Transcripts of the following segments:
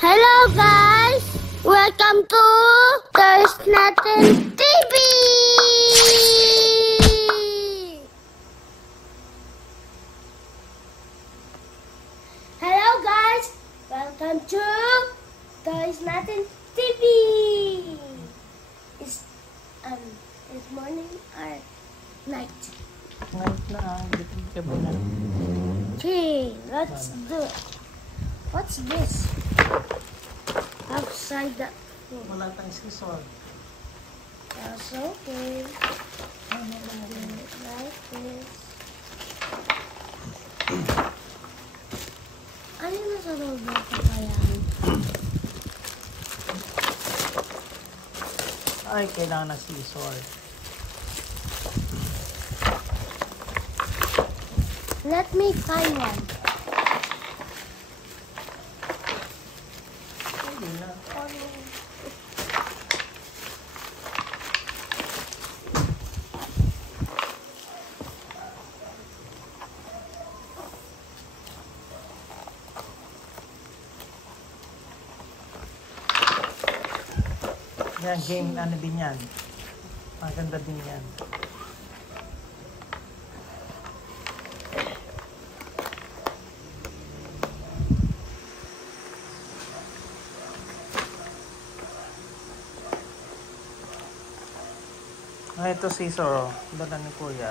Hello guys! Welcome to There's Nothing TV! Hello guys! Welcome to There's Nothing TV! It's morning or night? Night na, gabi na. Okay, let's do it. What's this? Outside the room. Wala tayong scissor. That's okay. Like this. Ano yung nasa loob na ito kaya? Ay, kailangan ng scissor. Let me find one. Hindi na. Yan, game, ano din yan. Maganda din yan. Ah, ito scissor, oh. Dala ni Kuya.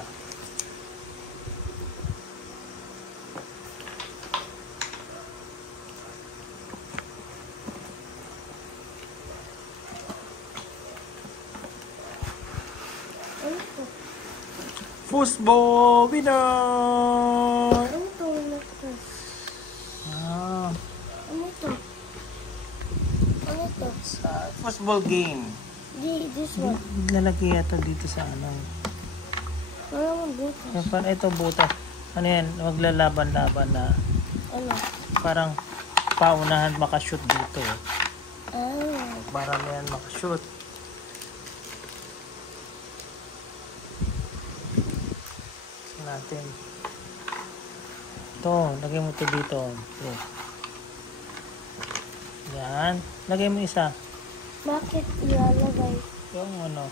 Ano ito? Football winner! Ano ito? Ah, Ano ito? Ano ito? sa football game. This one. Lalagay ito dito sa ano. Parang butas. Yan, parang ito butas. Ano yan? Maglalaban-laban na Ano? parang paunahan makashoot dito. Ah. Para na yan makashoot. Gusto natin. Ito, lagay mo ito dito. Ito. Yan. Lagay mo isa. Bakit ilalagay? Yung ano.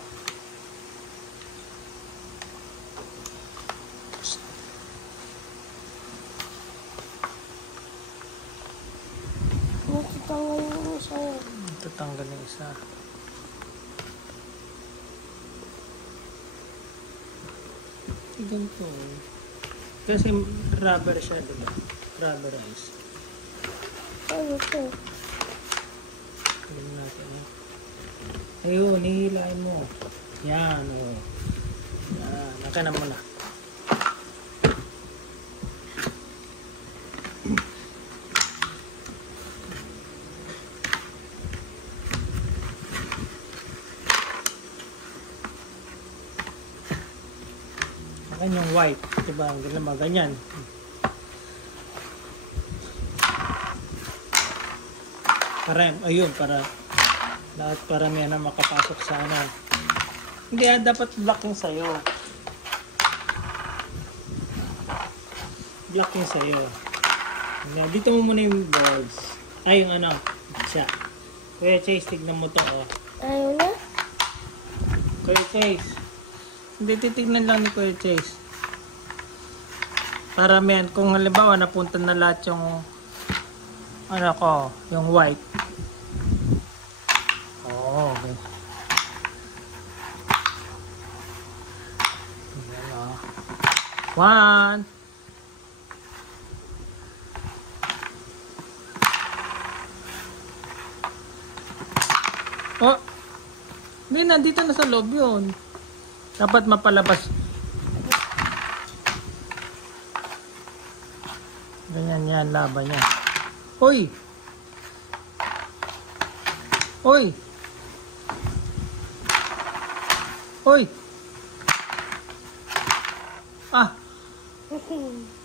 Matutanggal yung isa yun. Tatanggal yung isa. Ganito. Kasi rubber siya, diba? Rubberized. Ano ito? Tignan natin. Ayun, hihilain mo. Yan, o. Yan, naka na muna. Ayan yung white. Diba? Ang ganda ganyan. Para, ayun, para lahat paramihan na makapasok sa ano. Hindi, dapat black yung sayo. Black yung sayo. Ayan, dito mo muna yung balls. Ay, yung ano, siya. Kuya Chase, tignan mo to, oh. Ayaw na? Kuya Chase. Hindi, titignan lang ni Kuya Chase. Para men, kung halimbawa napunta na lahat yung ano ko, yung white. Oh, okay. Ayan, oh. One. Oh. Hindi, nandito na sa loob yun. Dapat mapalabas. Ganyan yan, laban niya. Hoy! Hoy! Hoy! Ah!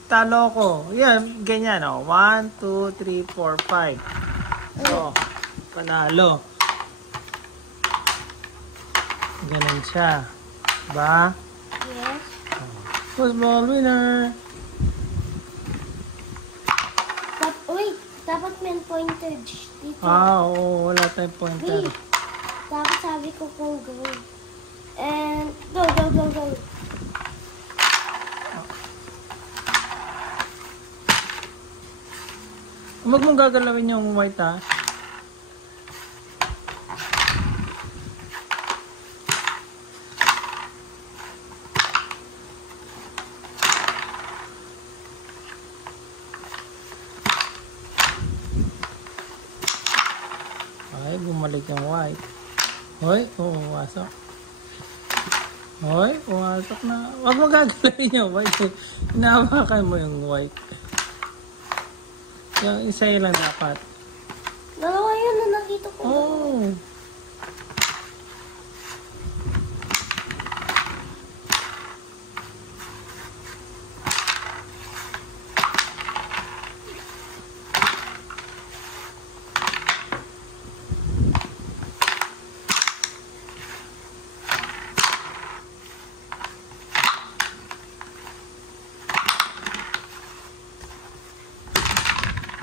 Talo ko. Yan, ganyan o. 1, 2, 3, 4, 5. So, panalo. Ganun siya. Ba? Yes. Football winner. Uy, dapat may pointer dito. Oo, wala tayong pointer. B. Dapat sabi ko kung go. And go, go, go, go. Huwag mong gagalawin yung white, ha? Ay, bumalik yung white. Hoy, pumasok. Hoy, pumasok na. Huwag mo gagalawin yung white. Hinahawakan mo yung white. Yung isa yun lang dapat. Dalawa yun na nakita ko. Oh.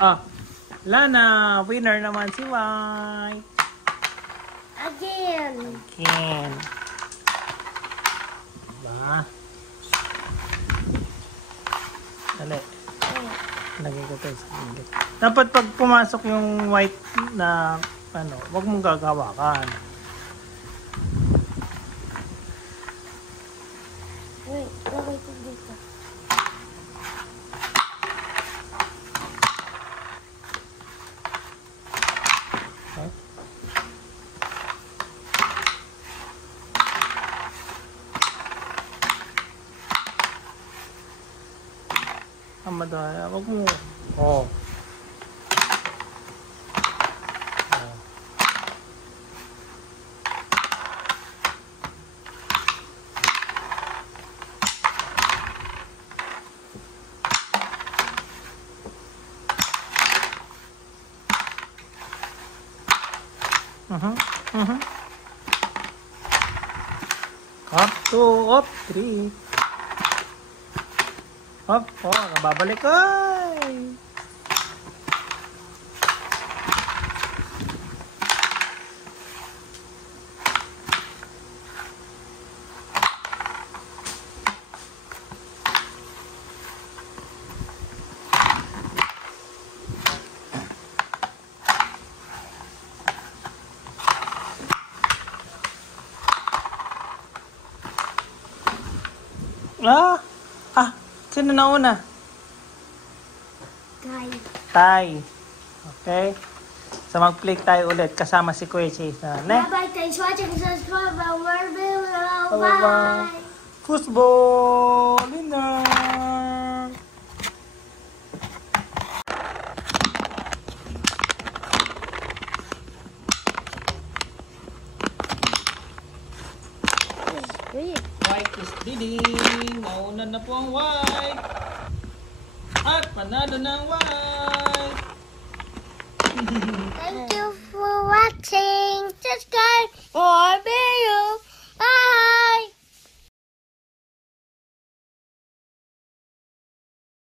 Ah, Lana, winner naman si White. Again. Again. Diba? Dali. Lagay ko tayo sa gilid. Dapat pag pumasok yung white na ano, wag mong gagawakan. Wait, lagay ko dito. Madaya, wag mo. Oh. Up, 2, up, 3. Up, oh, nababalik. Ay! Sino na una? Tay. Okay. So mag-play tayo ulit kasama si Kuya Chase na. Bye-bye. Thanks for watching. Subscribe. Bye. Bye. Football. Winner. White is leading. Nauna na po ang white. At panalo ng white. Thank you for watching. Subscribe.